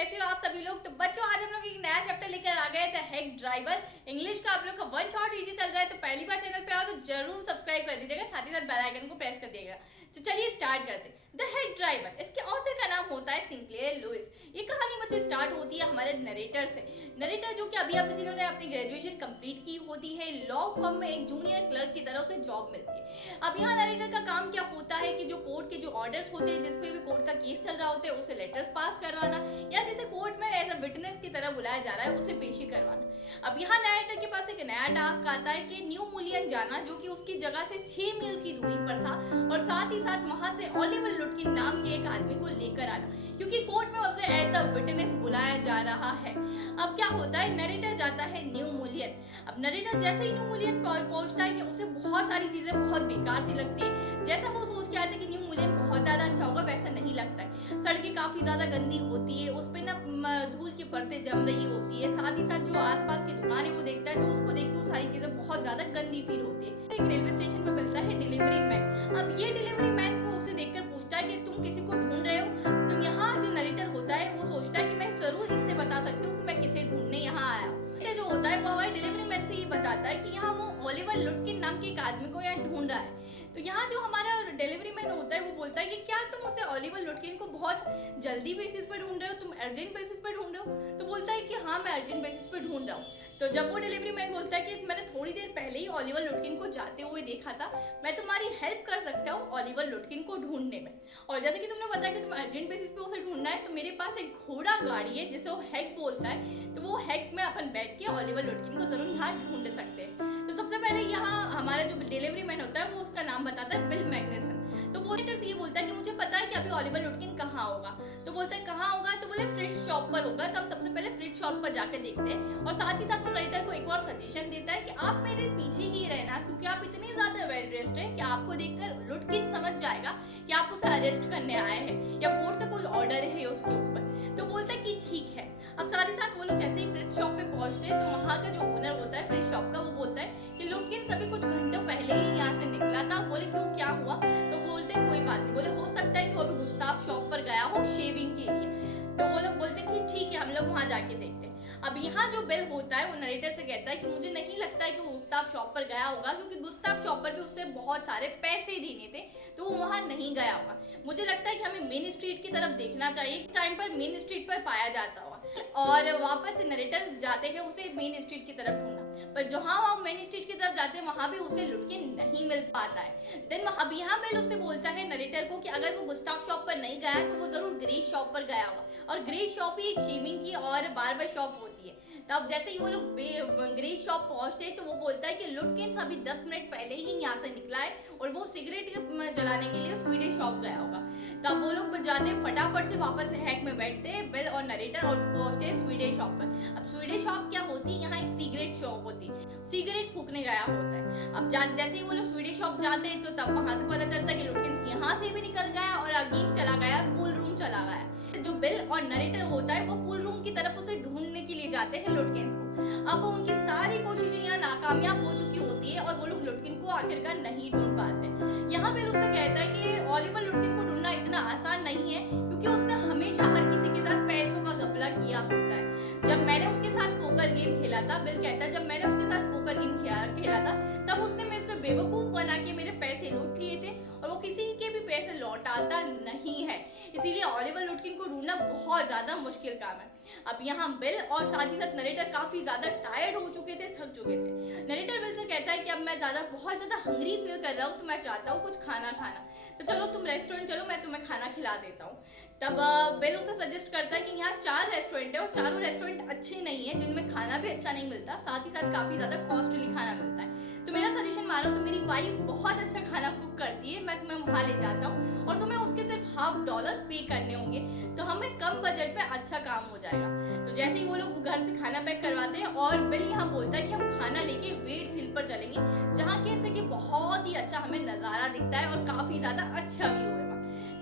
कैसे हो आप सभी लोग। तो बच्चों आज हम लोग एक नया चैप्टर लेकर आ गए थे, हेक ड्राइवर। इंग्लिश का आप लोग का वन शॉट ईजी चल रहा है, तो पहली बार चैनल पे आओ तो जरूर सब्सक्राइब कर दीजिएगा, साथ ही साथ बेल आइकन को प्रेस कर दिएगा। तो चलिए स्टार्ट करते। द हेक ड्राइवर, इसके ऑथर का नाम होता है सिंक्लेयर लुइस। ये कहानी बच्चों स्टार्ट होती है हमारे नरेटर से। नरेटर जो कि अभी जिन्होंने अपनी ग्रेजुएशन कंप्लीट की होती है, लॉ फर्म में एक जूनियर क्लर्क की तरह उसे जॉब मिलती है। अब यहाँ नरेटर का काम क्या होता है कि जो कोर्ट के जो ऑर्डर्स होते हैं, जिसपे भी कोर्ट का केस चल रहा होता है, उसे लेटर्स पास करवाना, या जिसे कोर्ट में एज अ विटनेस की तरह बुलाया जा रहा है उसे पेशी करवाना। अब यहाँ नरेटर के पास एक नया टास्क आता है कि न्यू मुलियन जाना, जो कि उसकी जगह से 6 मील की दूरी पर था, और साथ ही साथ वहां से ओलिवर लुटकिन नाम के एक आदमी को लेकर आना, क्योंकि कोर्ट में उसे एज अ विटनेस बुलाया जा रहा है। अब क्या होता है, नरेटर जाता है न्यू मुलियन। अब नरेटर जैसे ही न्यू मुलियन पहुंचता है, उसे बहुत सारी चीजें बहुत बेकार सी लगती है। जैसा वो सोच के आया था कि न्यू मुलियन बहुत ज्यादा अच्छा होगा, वैसा नहीं लगता है। सड़कें काफी ज्यादा गंदी होती है, उस पे ना धूल की परतें जम रही होती है, साथ ही साथ जो आसपास की दुकानें वो देखता है तो उसको देख के वो सारी चीजें बहुत ज्यादा गंदी फील होती है। एक रेलवे स्टेशन पे मिलता है डिलीवरी मैन। अब ये डिलीवरी मैन को उसे देखकर पूछता है कि तुम किसी को ढूंढ रहे हो। तो यहाँ जो नरेटर होता है वो सोचता है कि मैं जरूर इससे बता सकती हूँ कि मैं किसे ढूंढने यहाँ आया हूँ। जो होता है वो हमारे डिलीवरी मैन से ये बताता है कि यहाँ वो ओलिवर लुटकिन नाम के एक आदमी को यहाँ ढूंढ रहा है। तो यहाँ जो हमारा डिलीवरी मैन होता है वो बोलता है कि क्या तुम उसे ओलिवर लुटकिन को बहुत जल्दी बेसिस पर ढूंढ रहे हो, तुम अर्जेंट बेसिस पर ढूंढ रहे हो। तो बोलता है कि हाँ मैं अर्जेंट बेसिस पर ढूंढ रहा हूँ। तो जब वो डिलीवरी मैन बोलता है कि मैंने थोड़ी देर पहले ही ओलिवर लुटकिन को जाते हुए देखा था, मैं तुम्हारी हेल्प कर सकता हूँ ओलिवर लुटकिन को ढूंढने में। और जैसे कि तुमने बताया कि तुम अर्जेंट बेसिस पे उसे ढूंढना है, तो मेरे पास एक घोड़ा गाड़ी है जिसे वो हेक बोलता है, तो वो हेक में अपन बैठ के ओलिवर लुटकिन को जरूर यहाँ ढूंढ सकते हैं। तो सबसे पहले यहाँ हमारा जो डिलीवरी मैन होता है वो उसका नाम बताता है बिल मैग्नेसन। तो वो से ये बोलता है कि मुझे पता है कि अभी ओलिवर लुटकिन कहाँ होगा। तो बोलता है कहाँ होगा, तो बोले फ्रिज शॉप पर होगा। तो हम सबसे पहले फ्रिज शॉप पर जाकर देखते हैं, और साथ ही साथ वो नरेटर को एक और सजेशन देता है कि आप मेरे पीछे ही रहना, क्योंकि आप इतने ज्यादा वेल ड्रेस्ड हैं कि आपको देखकर लुटकिन समझ जाएगा कि आप उसे अरेस्ट करने आए हैं या कोर्ट का कोई ऑर्डर है उसके ऊपर। तो बोलता है कि ठीक है। अब साथ ही साथ वो लोग जैसे ही फ्रिज शॉप पे पहुंचते हैं, तो वहाँ का जो ओनर होता है फ्रिज शॉप का, वो बोलता है कि लुटकिन सभी कुछ घंटों पहले ही यहाँ से निकला था। बोले क्यों, क्या हुआ? तो बोलते हैं कोई बात नहीं। बोले हो सकता है कि वो अभी गुस्ताव शॉप पर गया हो शेविंग के लिए। तो वो लोग बोलते हैं कि ठीक है, हम लोग वहाँ जाके देखते हैं। अब यहाँ जो बिल होता है वो नरेटर से कहता है कि मुझे नहीं लगता है कि वो गुस्ताव शॉप पर गया होगा, क्योंकि गुस्ताव शॉप पर भी उससे बहुत सारे पैसे देने थे, तो वो वहाँ नहीं गया होगा। मुझे लगता है कि हमें मेन स्ट्रीट की तरफ देखना चाहिए, इस टाइम पर मेन स्ट्रीट पर पाया जाता होगा। और वापस से नरेटर जाते हैं उसे मेन स्ट्रीट की तरफ ढूंढना, पर जहाँ वो मेन स्ट्रीट की तरफ जाते हैं वहाँ भी उसे लुटकिन नहीं मिल पाता है। देन अब यहाँ बिल उससे बोलता है नरेटर को कि अगर वो गुस्ताव शॉप पर नहीं गया तो वो जरूर ग्रेस शॉप पर गया होगा, और ग्रेस शॉप ही एक शेविंग की और बार्बर शॉप होती है। तब जैसे ही वो लोग ग्रेस शॉप पहुंचते हैं, तो वो बोलता है कि लुटकिन अभी 10 मिनट पहले ही यहाँ से निकला है, और वो सिगरेट जलाने के लिए स्वीडिश शॉप गया होगा। तब वो लोग जाते फटाफट से वापस हैक में बैठते हैं बिल और नरेटर, और पहुंचते हैं स्वीडिश शॉप पर। अब स्वीडिश शॉप क्या होती है, यहाँ एक सिगरेट शॉप होती है, सिगरेट फूकने गया होता है। अब जैसे ही वो लोग स्वीडिश शॉप जाते हैं, तो तब वहां से पता चलता है कि लुटकिन यहाँ से भी निकल गया और अगेन चला गया पूल रूम चला गया। जो बिल और नरेटर होता है वो पूल रूम की तरफ उसे ढूंढने के लिए जाते हैं लुटकिन को। अब उनकी सारी कोशिशें यहाँ नाकामयाब हो चुकी होती है, और वो लोग लुटकिन को आखिरकार नहीं ढूंढ पाते। यहाँ बिल उसे कहता है कि ओलिवर लुटकिन को ढूंढना इतना आसान नहीं है, क्योंकि उसने हमेशा हर किसी के साथ पैसों का घपला किया होता है। जब मैंने उसके साथ पोकर गेम खेला था, बिल कहता है, जब मैंने उसके साथ पोकर गेम खेला था, तब उसने मेरे से बेवकूफ बना के मेरे पैसे लूट लिए थे, और वो किसी के भी पैसे लौटाता नहीं है। इसीलिए ओलिवर लुटकिन को ढूंढना बहुत ज्यादा मुश्किल काम है। अब यहाँ बिल और साथ ही साथ नरेटर काफी ज्यादा टायर्ड हो चुके थे, थक चुके थे। नरेटर बिल से कहता है कि अब मैं बहुत ज्यादा हंग्री फील कर रहा हूँ, तो मैं चाहता हूँ कुछ खाना खाना, तो चलो तुम रेस्टोरेंट चलो, मैं तुम्हें खाना खिला देता हूँ। तब बिल उसे सजेस्ट करता है कि यहाँ 4 रेस्टोरेंट है, और चारों रेस्टोरेंट अच्छे नहीं है, जिनमें खाना भी अच्छा नहीं मिलता, साथ ही साथ काफी ज्यादा कॉस्टली खाना मिलता है। तो मेरा सजेशन मानो तो मेरी वाइफ बहुत अच्छा खाना कुक करती है, मैं तुम्हें वहाँ ले जाता हूँ, और तुम्हें उसके सिर्फ $50 पे करने होंगे, तो हमें कम बजट में अच्छा काम हो जाएगा। तो जैसे ही वो लोग घर से खाना पैक करवाते हैं, और बिल यहाँ बोलता है कि हम खाना लेके वेट्स हिल पर चलेंगे, जहाँ कैसे कि बहुत ही अच्छा हमें नज़ारा दिखता है और काफ़ी ज़्यादा अच्छा व्यू है।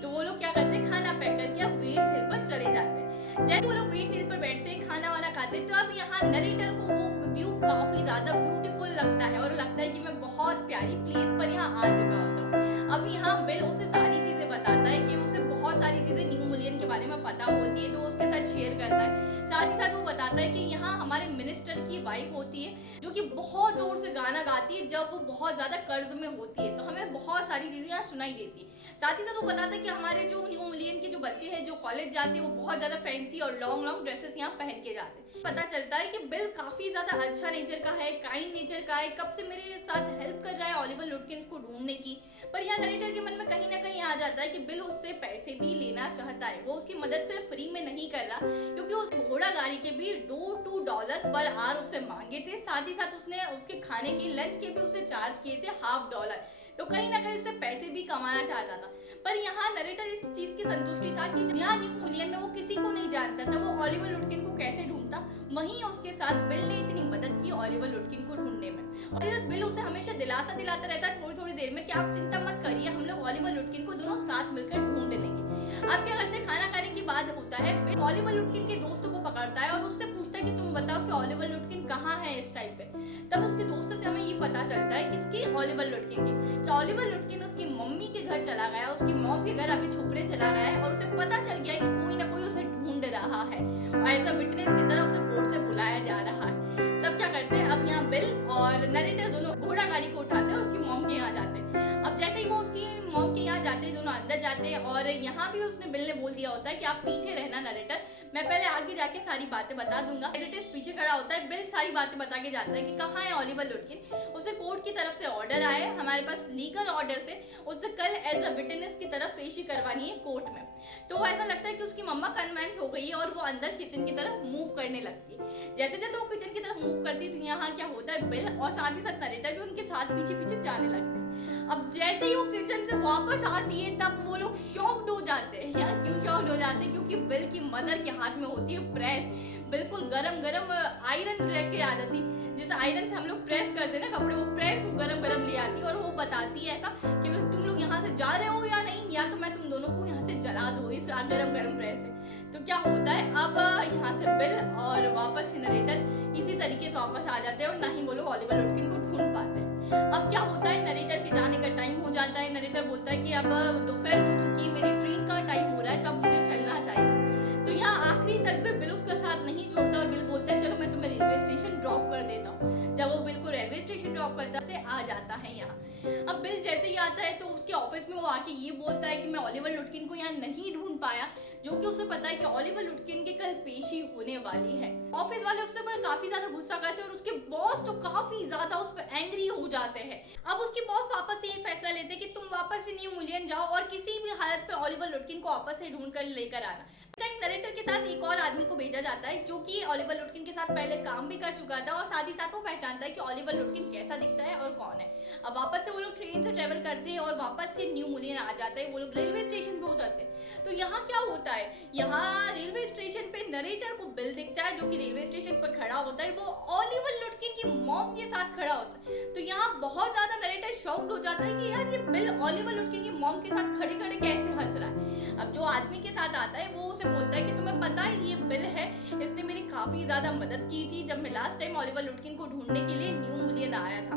तो वो लोग क्या करते हैं, खाना पैक करके अब वेट्स हिल पर चले जाते हैं। जैसे वो लोग वेट्स हिल पर बैठते हैं, खाना वाना खाते हैं, तो अब यहाँ नरेटर को वो व्यू काफी ज्यादा ब्यूटीफुल लगता है और लगता है कि मैं बहुत प्यारी प्लेस पर यहाँ आ चुका होता हूँ। अब यहाँ बिल उसे सारी चीजें बताता है कि उसे बहुत सारी चीजें न्यू मिलियन के बारे में पता होती है, तो उसके साथ शेयर करता है। साथ ही साथ वो बताता है कि यहाँ हमारे मिनिस्टर की वाइफ होती है जो कि बहुत जोर से गाना गाती है जब वो बहुत ज्यादा कर्ज में होती है, तो हमें बहुत सारी चीजें यहाँ सुनाई देती है। साथ ही साथ वो बताता है कि हमारे जो न्यू मिलियन के जो बच्चे हैं जो कॉलेज जाते हैं वो बहुत ज्यादा फैंसी और लॉन्ग लॉन्ग ड्रेसेस यहाँ पहन के जाते हैं। पता चलता है कि बिल काफी ज्यादा अच्छा नेचर का है, काइंड नेचर का है, कब से मेरे साथ हेल्प कर रहा है ओलिवर लुटकिंस को ढूंढने की। पर यहाँ नरेटर के मन में कहीं ना कहीं आ जाता है कि बिल उससे पैसे भी लेना चाहता है, वो उसकी मदद से फ्री में नहीं कर रहा, क्योंकि उस घोड़ा गाड़ी के भी $2 पर आवर उससे मांगे थे। साथ ही साथ उसने उसके खाने की लंच के भी उसे चार्ज किए थे $50, तो कहीं ना कहीं उससे पैसे भी कमाना चाहता था। पर यहाँ नरेटर इस चीज की संतुष्टि था कि यहाँ न्यू मिलियन में वो किसी को नहीं जानता था, वो ओलिवर लुटकिन को कैसे ढूंढता। वहीं उसके साथ बिल ने इतनी मदद की ओलिवर लुटकिन को ढूंढने में, और बिल उसे हमेशा दिलासा दिलाता रहता है थोड़ी थोड़ी देर में कि आप चिंता मत करिए, हम लोग ओलिवर लुटकिन को दोनों साथ मिलकर ढूंढ लेंगे। आप क्या करते हैं, खाना खाने के बाद होता है बिल ओलिवर लुटकिन के दोस्तों को पकड़ता है और उससे पूछता है कि तुम बताओ कि ओलिवर लुटकिन कहाँ है इस टाइम पे। तब उसके दोस्तों से हमें ये पता चलता है किसकी, ओलिवर लुटकिन की, कि ओलिवर लुटकिन उसकी मम्मी के घर चला गया, उसकी मॉम के घर अभी छुपने चला गया है और उसे पता चल गया है कि कोई ना कोई उसे ढूंढ रहा है और एज अ विटनेस की तरह उसे कोर्ट से बुलाया जा रहा है। तब क्या करते हैं, अब यहाँ बिल और नरेटर दोनों घोड़ा गाड़ी को उठाते हैं और उसकी मॉम के यहाँ जाते हैं। अब जैसे ही वो उसकी मॉम के यहाँ जाते हैं, दोनों अंदर जाते हैं और यहाँ भी उसने बिल ने बोल दिया होता है कि आप पीछे रहना नरेटर, मैं पहले आगे जाके सारी बातें बता दूंगा। एज इट इज पीछे खड़ा होता है बिल, सारी बातें बता के जाता है कि कहाँ है ओलिवर लुटकिन। उसे कोर्ट की तरफ से ऑर्डर आया है, हमारे पास लीगल ऑर्डर से उसे कल एज अ विटनेस की तरफ पेशी करवानी है कोर्ट में। तो ऐसा लगता है कि उसकी मम्मा कन्विंस हो गई है और वो अंदर किचन की तरफ मूव करने लगती है। जैसे जैसे वो किचन की तरफ मूव करती है तो यहाँ क्या होता है, बिल और साथ ही साथ नरेटर भी उनके साथ पीछे पीछे जाने लगते हैं। अब जैसे ही वो किचन से वापस आती है तब वो लोग शॉक्ड हो जाते हैं। यार क्यों शॉक्ड हो जाते हैं, क्योंकि बिल की मदर के हाथ में होती है प्रेस, बिल्कुल गरम गरम आयरन रख के आ जाती, जैसे आयरन से हम लोग प्रेस करते ना कपड़े, वो प्रेस गरम गरम ले आती और वो बताती है ऐसा कि तुम लोग यहाँ से जा रहे हो या नहीं, या तो मैं तुम दोनों को यहाँ से जला दूँ इस गरम गरम प्रेस से। तो क्या होता है, अब यहाँ से बिल और वापस नरेटर इसी तरीके से वापस आ जाते हैं और ना ही वो लोग ओलिवर लुटकिन को ढूंढ पाते हैं। अब क्या होता है, नरेटर के जाने का टाइम हो जाता है। नरेटर बोलता है कि अब दोपहर हो चुकी है, मेरी ट्रेन का टाइम हो रहा है, तब मुझे चलना चाहिए। तो यहाँ आखिरी तक भी बिल उसका साथ नहीं छोड़ता और बिल बोलता है चलो मैं तुम्हें रेलवे स्टेशन ड्रॉप कर देता हूँ। जब वो बिल को रेलवे स्टेशन ड्रॉप करता से आ जाता है यहाँ। अब बिल जैसे ही आता है तो उसके ऑफिस में वो आके ये बोलता है कि मैं ओलिवर लुटकिन को यहाँ नहीं ढूंढ पाया, जो कि उसे पता है कि ओलिवर लुटकिन के कल पेशी होने वाली है। ऑफिस वाले उससे पर काफी ज्यादा गुस्सा करते हैं और उसके बॉस तो काफी ज्यादा उस पर एंग्री हो जाते हैं। अब उसके बॉस वापस से ये फैसला लेते हैं कि तुम वापस से न्यू मिलियन जाओ और किसी भी हालत पे ओलिवर लुटकिन को वापस से ढूंढ कर लेकर आना। नरेटर के साथ एक और आदमी को भेजा जाता है जो कि ओलिवर लुटकिन के साथ पहले काम भी कर चुका था और साथ ही साथ वो पहचानता है कि ओलिवर लुटकिन कैसा दिखता है और कौन है। अब वापस से वो लोग ट्रेन से ट्रेवल करते हैं और वापस से न्यू मिलियन आ जाता है। वो लोग रेलवे स्टेशन पे उतरते हैं। तो यहाँ क्या होता है, यहाँ रेलवे स्टेशन पे नरेटर को बिल दिखता है जो कि रेलवे स्टेशन पर खड़ा होता है, वो ओलिवर लुटकिन की मॉम के साथ खड़ा होता है। तो यहाँ बहुत ज्यादा नरेटर शॉक्ड हो जाता है कि यार ये बिल ओलिवर लुटकिन की मॉम के साथ खड़े खड़े कैसे हंस रहा है। अब जो आदमी के साथ आता है वो उसे बोलता है कि तुम्हें पता है ये बिल है, इसने मेरी काफी ज्यादा मदद की थी जब मैं लास्ट टाइम ओलिवर लुटकिन को ढूंढने के लिए न्यू मिलियन आया था।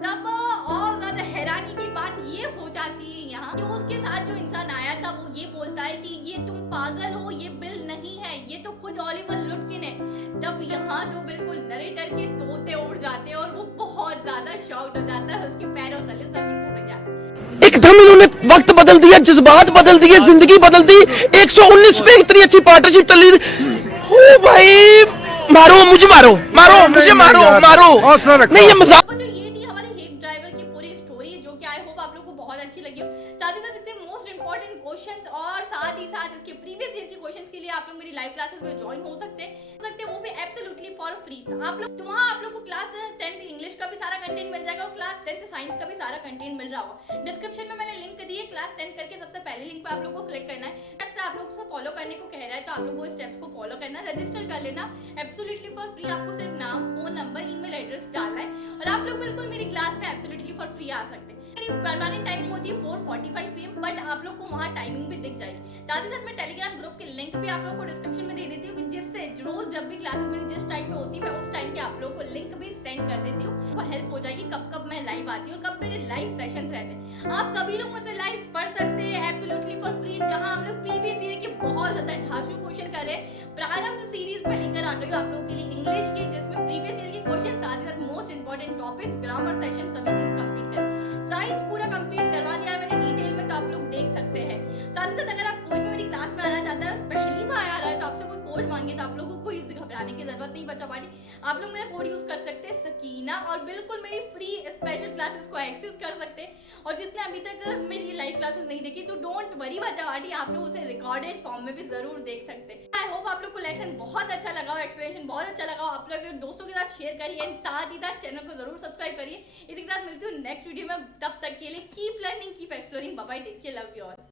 तब और ज्यादा हैरानी की बात ये हो जाती है यहाँ कि उसके साथ जो इंसान आया था वो ये बोलता है कि ये तुम पागल हो, ये बिल नहीं है, ये तो खुद ओलिवर लुटकिन है। तब यहाँ तो बिल्कुल नरेटर के तोते उड़ जाते हैं और वो बहुत ज्यादा शॉक्ड हो जाता है, उसके पैरों तले जमीन खिसक जाती है। एकदम इन्होंने वक्त बदल दिया, जज्बात बदल दिए, जिंदगी बदल दी। 119 पे इतनी अच्छी पार्टनरशिप चल रही थी। ओ भाई मारो मुझे, मारो मारो मुझे, मारो मारो नहीं, ये मजाक। जो ये थी हमारे हेग ड्राइवर की पूरी स्टोरी, जो कि आई होप आप लोगों को बहुत अच्छी लगी हो। साथ ही साथ इतने मोस्ट इंपॉर्टेंट क्वेश्चंस और साथ ही साथ इसके प्रीवियस ईयर के क्वेश्चंस के लिए आप लोग मेरी लाइव क्लासेस में ज्वाइन हो सकते हैं, वो भी एब्सोल्युटली फॉर फ्री। आप लोग तो वहाँ आप लोग को क्लास 10th इंग्लिश का भी सारा कंटेंट मिल जाएगा और क्लास 10th साइंस का भी सारा कंटेंट मिल रहा होगा। डिस्क्रिप्शन में मैंने लिंक दी है, क्लास 10 करके सबसे पहले लिंक पे आप लोग को क्लिक करना है। स्टेप्स आप लोग से फॉलो करने को कह रहा है तो आप लोग वो स्टेप्स को फॉलो करना, रजिस्टर कर लेना एब्सोल्युटली फॉर फ्री। आपको सिर्फ नाम, फोन नंबर, ईमेल एड्रेस डालना है और आप लोग बिल्कुल मेरी क्लास में एब्सोल्युटली फॉर फ्री आ सकते हैं। मेरी परमानेंट टाइमिंग होती है 4:45 PM, बट आप लोग को वहाँ टाइमिंग भी दिख जाएगी। साथ ही साथ मैं टेलीग्राम ग्रुप के लिंक भी आप लोग को डिस्क्रिप्शन में दे देती हूँ कि जिससे रोज जब भी क्लासेस मेरी जिस टाइम पे होती है मैं उस टाइम के आप लोग को लिंक भी सेंड कर देती हूँ। आपको हेल्प हो जाएगी कब कब मैं लाइव आती हूँ, कब मेरे लाइव सेशंस रहते हैं। आप सभी लोग मुझसे लाइव पढ़ सकते हैं एब्सोल्युटली फॉर फ्री, जहाँ हम लोग प्रीवियस ईयर के बहुत ज्यादा ढांसू क्वेश्चन कर रहे हैं। प्रारंभ सीरीज में लेकर आ गई हूँ आप लोगों के लिए इंग्लिश के, जिसमें प्रीवियस ईयर के क्वेश्चन साथ ही साथ most important topics, grammar session सभी चीज कंप्लीट कर। साइंस पूरा कंप्लीट करवा दिया है मैंने डिटेल में, तो आप लोग देख सकते हैं। साथ ही साथ अगर आप कोई भी मेरी क्लास में आना चाहता है, पहली बार आ रहा है, तो आपसे कोई कोड मांगे तो आप लोगों को कोई घबराने की जरूरत नहीं बच्चा पार्टी। आप लोग मेरा कोड यूज कर सकते हैं सकीना, और बिल्कुल मेरी फ्री स्पेशल क्लासेस को एक्सेस कर सकते हैं। और जिसने अभी तक मेरी लाइव क्लासेस नहीं देखी तो डोंट वरी बच्चा पार्टी, आप लोग उसे रिकॉर्डेड फॉर्म में भी जरूर देख सकते हैं। आई होप आप लोग को लेसन बहुत अच्छा लगा हो, एक्सप्लेनेशन बहुत अच्छा लगा हो। आप लोग दोस्तों के साथ शेयर करिए एंड साथ ही साथ चैनल को जरूर सब्सक्राइब करिए। इसी के साथ मिलती हूँ नेक्स्ट वीडियो में, तब तक के लिए keep learning, keep exploring, bye bye, take care, love you all.